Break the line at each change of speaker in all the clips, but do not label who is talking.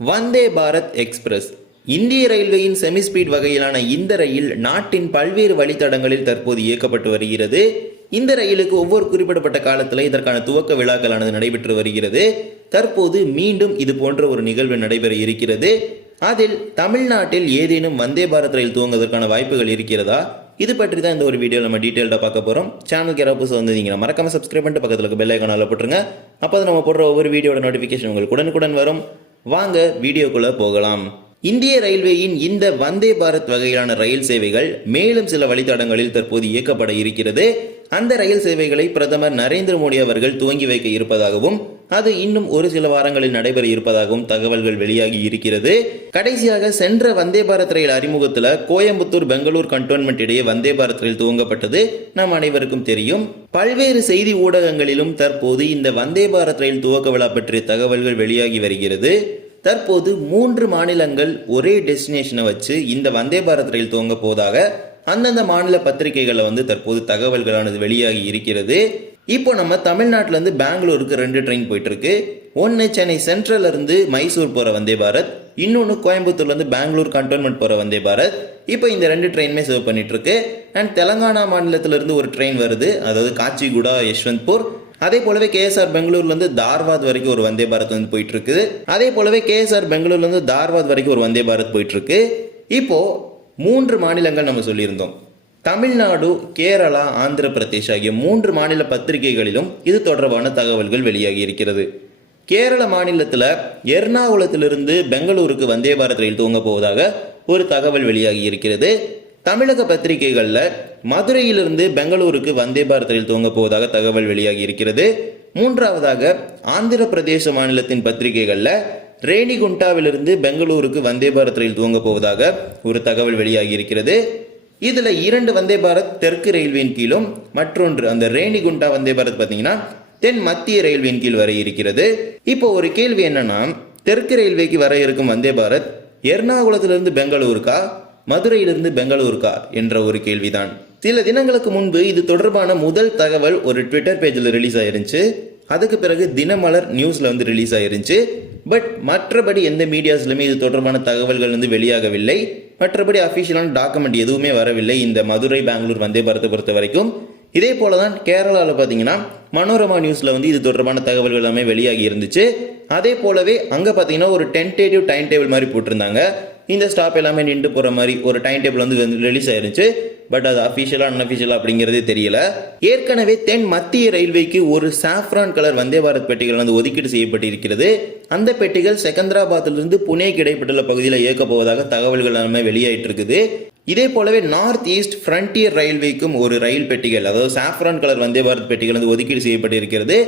Vande Bharat express. இந்திய ரயில்வேயின் semi speed வகையிலான இந்த ரயில் நாட்டின் பல்வேறு வழித்தடங்களில் தற்போது இயக்கப்பட்டு வருகிறது. இந்த ரயிலுக்கு ஒவ்வொரு குறிப்பிடப்பட்ட காலத்தில் இதற்கான துவக்க விழாக்களானது நடைபெற்று வருகிறது. தற்போது மீண்டும் இது போன்ற ஒரு நிகழ்வு நடைபெற இருக்கிறது. அதில் தமிழ்நாட்டில் ஏதேனும் வந்தே பாரத் ரயில் துவங்குவதற்கான வாய்ப்புகள் இருக்கிறதா? இது பற்றி தான் இந்த ஒரு வீடியோ நம்ம டீட்டெயில்டாக பார்க்க போகிறோம் சேனலுக்கு யாராவது புதுசாக வந்திருந்தீங்கன்னா மறக்காம சப்ஸ்கிரைப் பண்ணிட்டு பக்கத்தில் இருக்க பெல் ஐக்கானில் போட்டுருங்க. அப்போ நம்ம போடுற ஒவ்வொரு வீடியோட நோட்டிஃபிகேஷன் உங்களுக்கு உடனுக்குடன் வரும். வாங்க வீடியோக்குள்ள போகலாம். இந்திய ரயில்வேயின் இந்த வந்தே பாரத் வகையிலான ரயில் சேவைகள் மேலும் சில வழித்தடங்களில் தற்போது இயக்கப்பட இருக்கிறது. அந்த ரயில் சேவைகளை பிரதமர் நரேந்திர மோடி அவர்கள் துவங்கி வைக்க இருப்பதாகவும் அது இன்னும் ஒரு சில வாரங்களில் நடைபெற இருப்பதாகவும் தகவல்கள் வெளியாகி இருக்கிறது. கடைசியாக சென்ற வந்தே பாரத் ரயில் அறிமுகத்தில் கோயம்புத்தூர் பெங்களூர் கண்டோன்மெண்ட் இடையே வந்தே பாரத் ரயில் துவங்கப்பட்டது நம் அனைவருக்கும் தெரியும். பல்வேறு செய்தி ஊடகங்களிலும் தற்போது இந்த வந்தே பாரத் ரயில் துவக்க விழா பற்றிய தகவல்கள் வெளியாகி வருகிறது. தற்போது மூன்று மாநிலங்கள் ஒரே டெஸ்டினேஷனை வச்சு இந்த வந்தே பாரத் ரயில் துவங்க போவதாக அந்தந்த மாநில பத்திரிகைகளில் வந்து தற்போது தகவல்களானது வெளியாகி இருக்கிறது. இப்போ நம்ம தமிழ்நாட்டிலேருந்து பெங்களூருக்கு ரெண்டு ட்ரெயின் போயிட்டுருக்கு. ஒன்று சென்னை சென்ட்ரல்ல இருந்து மைசூர் போகிற வந்தே பாரத். இன்னொன்று கோயம்புத்தூர்லேருந்து பெங்களூர் கண்டோன்மெண்ட் போகிற வந்தே பாரத். இப்போ இந்த ரெண்டு ட்ரெயினுமே சர்வ் பண்ணிகிட்ருக்கு அண்ட் தெலங்கானா மாநிலத்திலேருந்து ஒரு ட்ரெயின் வருது. அதாவது காச்சிகுடா யஷ்வந்த்பூர். அதே போலவே கேஎஸ்ஆர் பெங்களூர்லேருந்து தார்வாத் வரைக்கும் ஒரு வந்தே பாரத் வந்து போயிட்டு இருக்குது அதே போலவே கேஎஸ்ஆர் பெங்களூர்லேருந்து தார்வாத் வரைக்கும் ஒரு வந்தே பாரத் போயிட்டுருக்கு. இப்போது மூன்று மாநிலங்கள் நம்ம சொல்லியிருந்தோம். தமிழ்நாடு கேரளா ஆந்திர பிரதேஷ் ஆகிய மூன்று மாநில பத்திரிகைகளிலும் இது தொடர்பான தகவல்கள் வெளியாகி இருக்கிறது. கேரள மாநிலத்தில் எர்ணாகுளத்திலிருந்து பெங்களூருக்கு வந்தே பாரத் ரயில் துவங்க போவதாக ஒரு தகவல் வெளியாகி இருக்கிறது. தமிழக பத்திரிகைகளில் மதுரையிலிருந்து பெங்களூருக்கு வந்தே பாரத் ரயில் துவங்க போவதாக தகவல் வெளியாகி இருக்கிறது. மூன்றாவதாக ஆந்திர பிரதேச மாநிலத்தின் பத்திரிகைகளில் ரேணிகுண்டாவிலிருந்து பெங்களூருக்கு வந்தே பாரத் ரயில் துவங்க போவதாக ஒரு தகவல் வெளியாகி இருக்கிறது. இதில் இரண்டு வந்தே பாரத் தெற்கு ரயில்வேயின் கீழும் மற்றொன்று அந்த ரேணிகுண்டா வந்தே பாரத் பார்த்தீங்கன்னா தென் மத்திய ரயில்வேயின் கீழ் வர இருக்கிறது. இப்போ ஒரு கேள்வி என்னன்னா தெற்கு ரயில்வேக்கு வர இருக்கும் வந்தே பாரத் எர்ணாகுளத்திலிருந்து பெங்களூருக்கா மதுரையிலிருந்து பெங்களூருக்கா என்ற ஒரு கேள்விதான். சில தினங்களுக்கு முன்பு இது தொடர்பான முதல் தகவல் ஒரு ட்விட்டர் பேஜில் ரிலீஸ் ஆயிருந்துச்சு. அதுக்கு பிறகு தினமலர் நியூஸில் வந்து ரிலீஸ் ஆயிருந்துச்சு. பட் மற்றபடி எந்த மீடியாஸ்லையுமே இது தொடர்பான தகவல்கள் வந்து வெளியாகவில்லை. மற்றபடி அஃபிஷியலான டாக்குமெண்ட் எதுவுமே வரவில்லை. இந்த மதுரை பெங்களூர் வந்தே பாரத்தை பொறுத்த வரைக்கும். இதே போல தான் கேரளாவில் பார்த்தீங்கன்னா மனோரமா நியூஸில் வந்து இது தொடர்பான தகவல்கள் எல்லாமே வெளியாகி இருந்துச்சு. அதே போலவே அங்கே பார்த்தீங்கன்னா ஒரு டென்டேட்டிவ் டைம் டேபிள் மாதிரி போட்டிருந்தாங்க. இந்த ஸ்டாப் எல்லாமே நின்று போகிற மாதிரி ஒரு டைம் டேபிள் வந்து ரிலீஸ் ஆயிருந்துச்சு. பட் அது அஃபிஷியலாக அன்அஃபிஷியலாக அப்படிங்கிறதே தெரியல. ஏற்கனவே தென் மத்திய ரயில்வேக்கு ஒரு சாஃப்ரான் கலர் வந்தே பாரத் பெட்டிகள் வந்து ஒதுக்கீடு செய்யப்பட்டிருக்கிறது. அந்த பெட்டிகள் செகந்திராபாத்திலிருந்து புனேக்கு இடைப்பட்டுள்ள பகுதியில் இயக்கப் போவதாக தகவல்கள் எல்லாமே வெளியாயிட்டு இருக்குது இதே போலவே நார்த் ஈஸ்ட் ஃப்ரண்டியர் ரயில்வேக்கும் ஒரு ரயில் பெட்டிகள் அதாவது சாஃப்ரான் கலர் வந்தே பாரத் பெட்டிகள் வந்து ஒதுக்கீடு செய்யப்பட்டிருக்கிறது.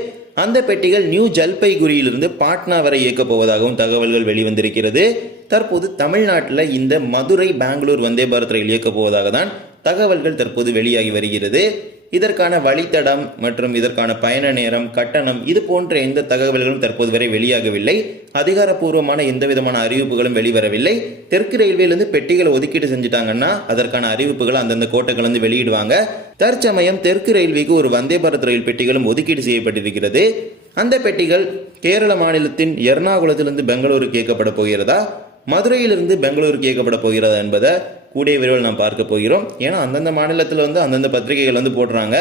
அந்த பெட்டிகள் நியூ ஜல்பைகுரியிலிருந்து பாட்னா வரை இயக்கப் போவதாகவும் தகவல்கள் வெளிவந்திருக்கிறது. தற்போது தமிழ்நாட்டில் இந்த மதுரை பெங்களூர் வந்தே பாரத் ரயில் இயக்கப் போவதாக தான் தகவல்கள் தற்போது வெளியாகி வருகிறது. இதற்கான வழித்தடம் மற்றும் இதற்கான பயண நேரம் கட்டணம் இது போன்ற எந்த தகவல்களும் தற்போது வரை வெளியாகவில்லை. அதிகாரப்பூர்வமான எந்த விதமான அறிவிப்புகளும் வெளிவரவில்லை. தெற்கு ரயில்வேலேருந்து பெட்டிகளை ஒதுக்கீடு செஞ்சுட்டாங்கன்னா அதற்கான அறிவிப்புகள் அந்தந்த கோட்டைகள் வந்து வெளியிடுவாங்க. தற்சமயம் தெற்கு ரயில்வேக்கு ஒரு வந்தே பாரத் ரயில் பெட்டிகளும் ஒதுக்கீடு செய்யப்பட்டிருக்கிறது. அந்த பெட்டிகள் கேரள மாநிலத்தின் எர்ணாகுளத்திலிருந்து பெங்களூருக்கு இயக்கப்பட போகிறதா? மதுரையிலிருந்து பெங்களூருக்கு இயக்கப்பட போகிறதா என்பதை கூடிய விரைவில் நாம் பார்க்க போகிறோம். ஏன்னா அந்தந்த மாநிலத்தில் வந்து அந்தந்த பத்திரிகைகள் வந்து போடுறாங்க.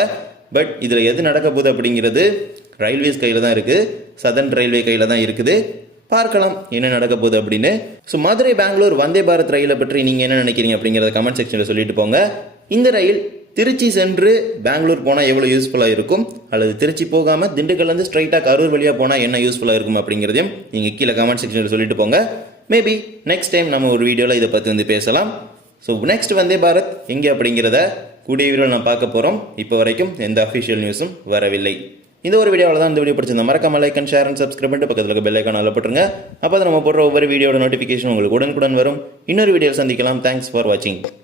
பட் இதில் எது நடக்க போகுது அப்படிங்கிறது ரயில்வேஸ் கையில் தான் இருக்குது சதர்ன் ரயில்வே கையில் தான் இருக்குது. பார்க்கலாம் என்ன நடக்க போகுது அப்படின்னு. ஸோ மதுரை பெங்களூர் வந்தே பாரத் ரயிலை பற்றி நீங்கள் என்ன நினைக்கிறீங்க அப்படிங்கிறத கமெண்ட் செக்ஷனில் சொல்லிட்டு போங்க. இந்த ரயில் திருச்சி சென்று பெங்களூர் போனால் எவ்வளோ யூஸ்ஃபுல்லாக இருக்கும்? அல்லது திருச்சி போகாமல் திண்டுக்கல்லேருந்து ஸ்ட்ரைட்டாக கரூர் வழியாக போனால் என்ன யூஸ்ஃபுல்லாக இருக்கும் அப்படிங்கிறதையும் நீங்கள் கீழே கமெண்ட் செக்ஷனில் சொல்லிட்டு போங்க. மேபி நெக்ஸ்ட் டைம் நம்ம ஒரு வீடியோவில் இதை பற்றி வந்து பேசலாம். ஸோ நெக்ஸ்ட் வந்தே பாரத் எங்கே அப்படிங்கிறத கூடிய வீடியோ நான் பார்க்க போகிறோம் இப்போ வரைக்கும் எந்த அஃபிஷியல் நியூஸும் வரவில்லை. இந்த ஒரு வீடியோவில் தான் இந்த வீடியோ பிடிச்சிருந்தா மறக்காம like and share and subscribe பண்ணிட்டு பக்கத்தில் இருக்க பெல் ஐக்கான் போட்டுருங்க. அப்போ நம்ம போடுற ஒவ்வொரு வீடியோட நோட்டிஃபிகேஷன் உங்களுக்கு உடனுக்குடன் வரும். இன்னொரு வீடியோ சந்திக்கலாம். தேங்க்ஸ் ஃபார் வாட்சிங்